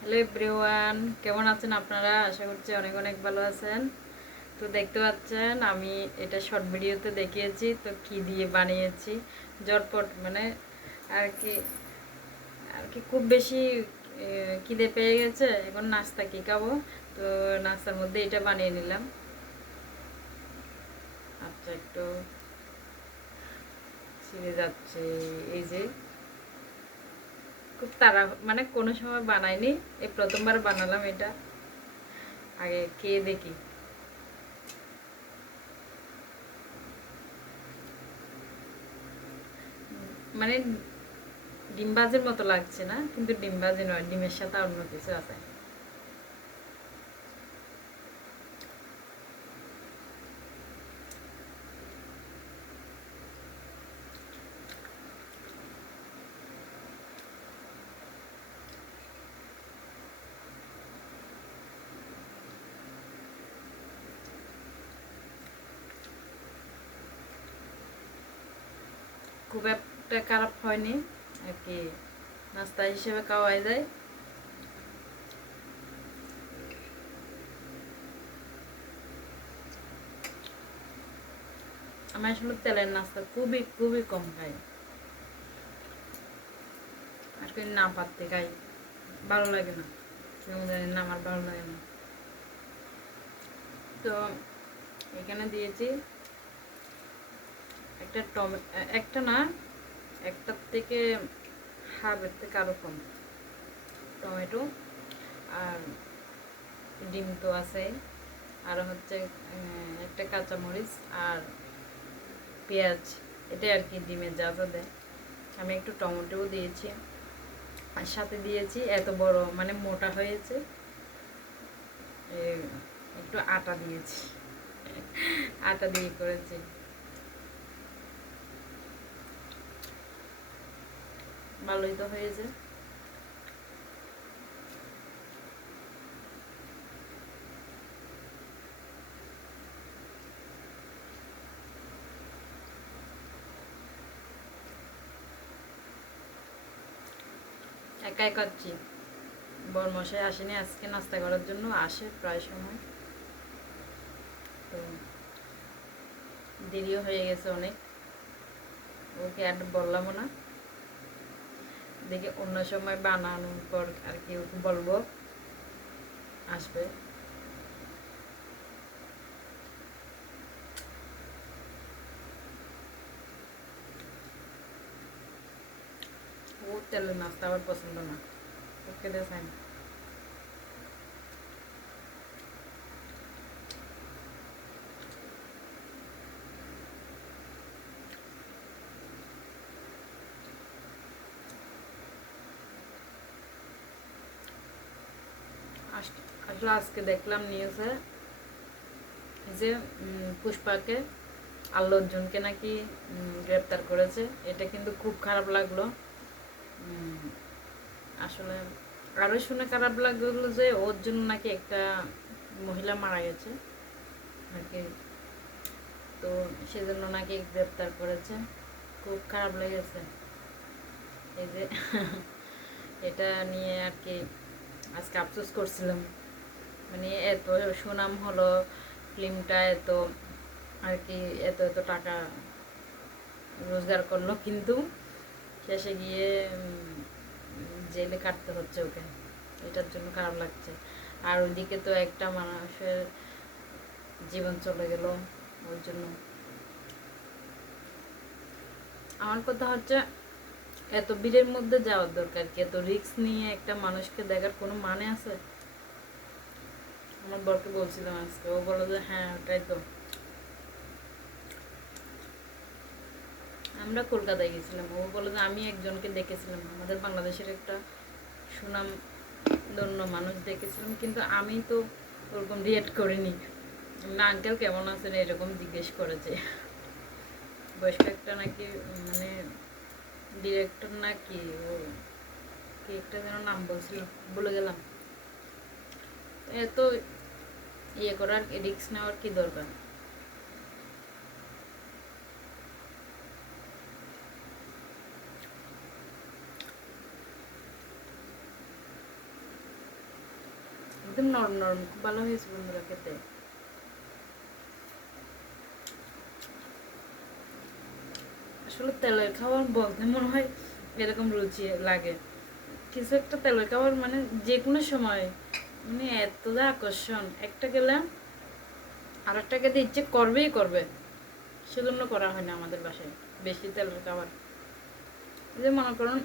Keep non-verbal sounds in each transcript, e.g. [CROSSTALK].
Hello everyone, কেমন আছেন আপনারা? আশা করছি অনেক অনেক ভালো আছেন। তো দেখতে পাচ্ছেন, আমি এটা শর্ট ভিডিওতে দেখিয়েছি, তো কি দিয়ে বানিয়েছি। জটপট মানে আর কি আর কি খুব বেশি খিদে পেয়ে গেছে, এখন নাস্তা কি খাব? তো নাস্তার মধ্যে এটা বানিয়ে নিলাম। আচ্ছা একটু ছিঁড়ে যাচ্ছে, এই যে। খুব তাড়া মানে কোনো সময় বানাইনি। এই প্রথমবার বানালাম এটা। আগে খেয়ে দেখি। মানে ডিমবাজির মতো লাগছে না, কিন্তু ডিমবাজি নয়, ডিমের সাথে অন্য কিছু আছে। খুব একটা খারাপ হয়নি, আর কি নাস্তা হিসেবে খাওয়াই যায়। আমি আসলে তেলের নাস্তা খুবই খুবই কম খাই। আর কি না পারতে খাই, ভালো লাগে না। কেমন জানি না, আমার ভালো লাগে না। তো এখানে দিয়েছি একটা টমে, একটা না, একটার থেকে হাফের থেকে আরও কম। টমেটো আর ডিম তো আছে। আর হচ্ছে একটা কাঁচামরিচ আর পেঁয়াজ, এটাই আর কি ডিমের যা যা দেয়। আমি একটু টমেটোও দিয়েছি। আর সাথে দিয়েছি এত বড় মানে মোটা হয়েছে। একটু আটা দিয়েছি। আটা দিয়ে করেছি। ভালোই তো হয়েছে। একাই করছি বর মশাই আসেনি আজকে নাস্তা করার জন্য, আসে প্রায় সময়। তো দেরিও হয়ে গেছে অনেক। ওকে আর বললামও না। দেখি অন্য সময় বানানোর পর আর কি বলব। আসবে। ও তেলের নাস্তা আবার পছন্দ না। ওকে খেতে না আসলে আজকে দেখলাম নিউজে যে পুষ্পাকে আল্লু অর্জুনকে নাকি গ্রেপ্তার করেছে। এটা কিন্তু খুব খারাপ লাগল। আসলে আরও শুনে খারাপ লাগল যে ওর জন্য নাকি একটা মহিলা মারা গেছে। আর কি তো সেজন্য নাকি গ্রেপ্তার করেছে। খুব খারাপ লেগেছে। এই যে, [LAUGHS] এটা নিয়ে আর কি আজকে আফসোস করছিলাম। মানে এত সুনাম হলো ফিল্মটা, এত আর কি, এত এত টাকা রোজগার করল। কিন্তু শেষে গিয়ে জেলে কাটতে হচ্ছে ওকে। এটার জন্য খারাপ লাগছে। আর ওইদিকে তো একটা মানুষের জীবন চলে গেল ওর জন্য। আমার কথা হচ্ছে এত ভিড়ের মধ্যে যাওয়ার দরকার কি? এত রিস্ক নিয়ে একটা মানুষকে দেখার কোনো মানে আছে? আমার বরকে বলছিলাম আজকে। ও বলল যে হ্যাঁ ওটাই তো। আমরা কলকাতায় গেছিলাম। ও বলল যে, আমি একজনকে দেখেছিলাম। আমাদের বাংলাদেশের একটা সুনাম ধন্য মানুষ দেখেছিলাম, কিন্তু আমি তো ওরকম রিয়েক্ট করিনি। না আঙ্কেল কেমন আছেন? এরকম জিজ্ঞেস করেছে। বয়স্ক একটা নাকি মানে ডিরেক্টর না কি ও কি একটা যেন নাম বলছিল বলে গেলাম। এত ইয়ে করার রিক্স নেওয়ার কি দরকার? একদম নরম নরম, খুব ভালো হয়েছে বন্ধুরা খেতে। আসলে তেলের খাবার বলতে মনে হয় এরকম রুচি লাগে। কিছু একটা তেলের খাবার মানে যে কোনো সময় মানে এতটা আকর্ষণ। একটা গেলে আর একটা খেতে ইচ্ছে করবেই করবে। সেজন্য করা হয় না আমাদের বাসায় বেশি তেলের খাবার। যে মনে করুন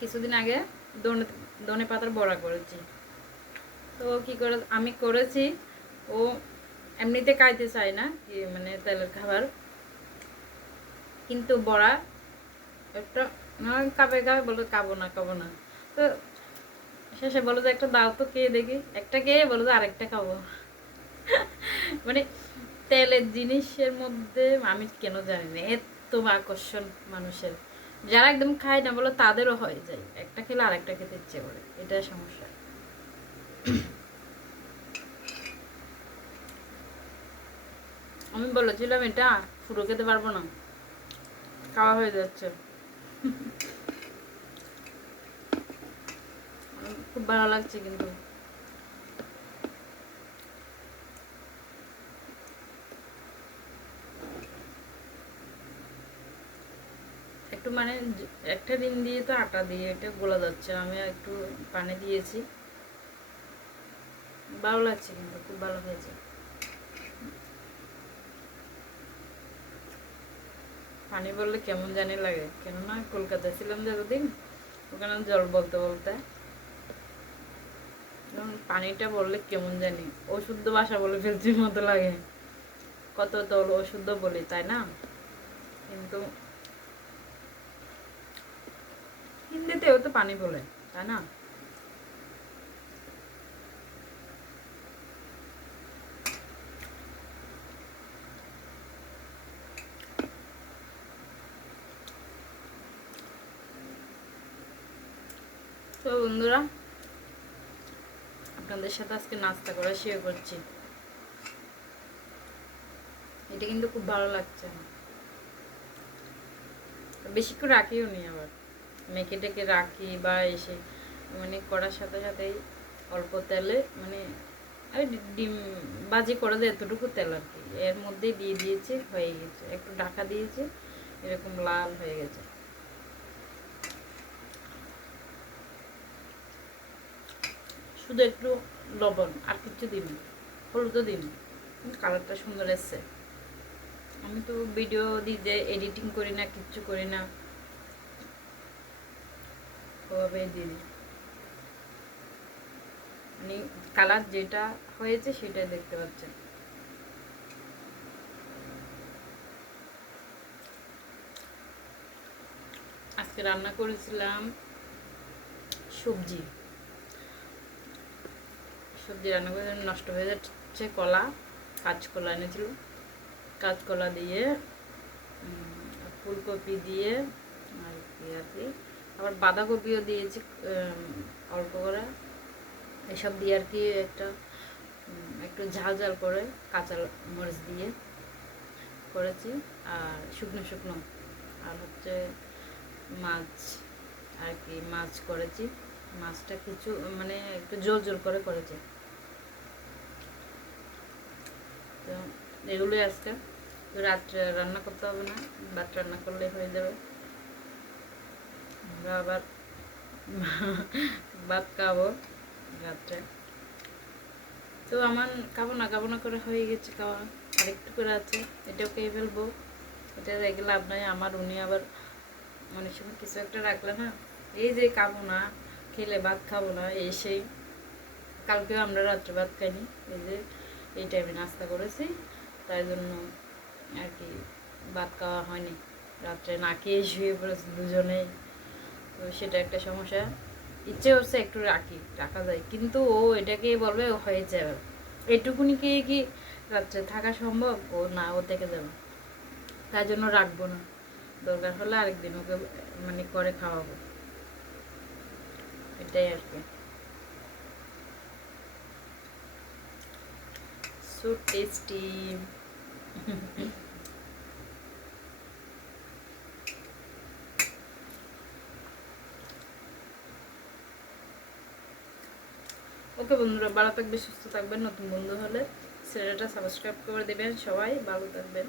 কিছুদিন আগে দনে দনে পাতার বড়া করেছি। তো কি করে, আমি করেছি, ও এমনিতে খাইতে চায় না মানে তেলের খাবার। কিন্তু বড়া একটা কাবে খাবে বলে খাব না খাব না। তো শেষে বলো যে একটা দাও তো কে দেখি। একটা খেয়ে বলো যে আরেকটা খাব। মানে তেলের জিনিসের মধ্যে আমি কেন জানি না, এত আকর্ষণ মানুষের। যারা একদম খায় না বলো তাদেরও হয়ে যায়। একটা খেলে আরেকটা খেতে ইচ্ছে করে, এটাই সমস্যা। আমি বলেছিলাম এটা, ফুটো খেতে পারব না। খাওয়া হয়ে যাচ্ছে। খুব ভালো লাগছে কিন্তু। একটু মানে একটা দিন দিয়ে তো আটা দিয়ে এটা গোলা যাচ্ছে আমি একটু পানি দিয়েছি। ভালো লাগছে কিন্তু, খুব ভালো হয়েছে। পানি বললে কেমন জানি লাগে। কেননা কলকাতায় ছিলাম যে এতদিন ওখানে জল বলতে বলতে। পানিটা বললে কেমন জানি অশুদ্ধ ভাষা বলে ফেলছি মতো লাগে। কত তো অশুদ্ধ বলি, তাই না? কিন্তু হিন্দিতেও তো পানি বলে তাই না? তো বন্ধুরা, আপনাদের সাথে আজকে নাস্তা করে শেয়ার করছি। এটা কিন্তু খুব ভালো লাগছে। বেশিক্ষণ রাখিও নি আবার। মেখে টেকে রাখি বা এসে মানে করার সাথে সাথেই অল্প তেলে মানে ডিম বাজি করে দেয় এতটুকু তেল আর কি। এর মধ্যেই দিয়ে দিয়েছি, হয়ে গেছে। একটু ঢাকা দিয়েছি, এরকম লাল হয়ে গেছে। শুধু একটু লবণ আর কিছু দিন হলুদও দিন কালারটা সুন্দর এসছে। আমি তো ভিডিও দিতে এডিটিং করি না, কিচ্ছু করি না। ওভাবে দিয়ে দিই। মানে কালার যেটা হয়েছে সেটাই দেখতে পাচ্ছেন। আজকে রান্না করেছিলাম সবজি। সবজি রান্না করে নষ্ট হয়ে যাচ্ছে কলা, কাঁচকলা এনেছিল কাঁচকলা দিয়ে ফুলকপি দিয়ে, আর কি আর কি, আবার বাঁধাকপিও দিয়েছি অল্প করে। এসব দিয়ে আর কি একটা একটু ঝাল ঝাল করে কাঁচা মরিচ দিয়ে করেছি, আর শুকনো শুকনো, আর হচ্ছে মাছ আর কি মাছ করেছি। মাছটা কিছু মানে একটু জোর জোর করে করেছে। তো এগুলোই আজকে। রাত্রে রান্না করতে হবে না, ভাত রান্না করলে হয়ে যাবে। আমরা আবার ভাত খাব রাত্রে। তো আমার খাব না খাব না করে হয়ে গেছে খাওয়া। আরেকটু করে আছে, এটাও খেয়ে ফেলব। এটা রেখে লাভ নাই, আমার, উনি আবার অনেক সময় কিছু একটা রাখলে না, এই যে খাব না, খেলে ভাত খাব না এই সেই কালকেও আমরা রাত্রে ভাত খাইনি, এই যে এই টাইমে নাস্তা করেছি। তাই জন্য আর কি ভাত খাওয়া হয়নি। রাত্রে না খেয়ে শুয়ে পড়েছি দুজনেই। তো সেটা একটা সমস্যা। ইচ্ছে হচ্ছে একটু রাখি, রাখা যায়। কিন্তু ও এটাকে বলবে হয়েছে এবার এটুকুনি কি কি রাত্রে থাকা সম্ভব? ও না, ও থেকে যাবে। তাই জন্য রাখব না। দরকার হলে আরেকদিন ওকে মানে করে খাওয়াবো। এটাই আর কি। সো টেস্টি ওকে বন্ধুরা, ভালো থাকবে সুস্থ থাকবেন, নতুন বন্ধু হলে চ্যানেলটা সাবস্ক্রাইব করে দেবেন সবাই, ভালো থাকবেন।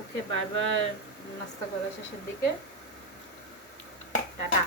ওকে বারবার নাস্তা করা শেষের দিকে, টাটা।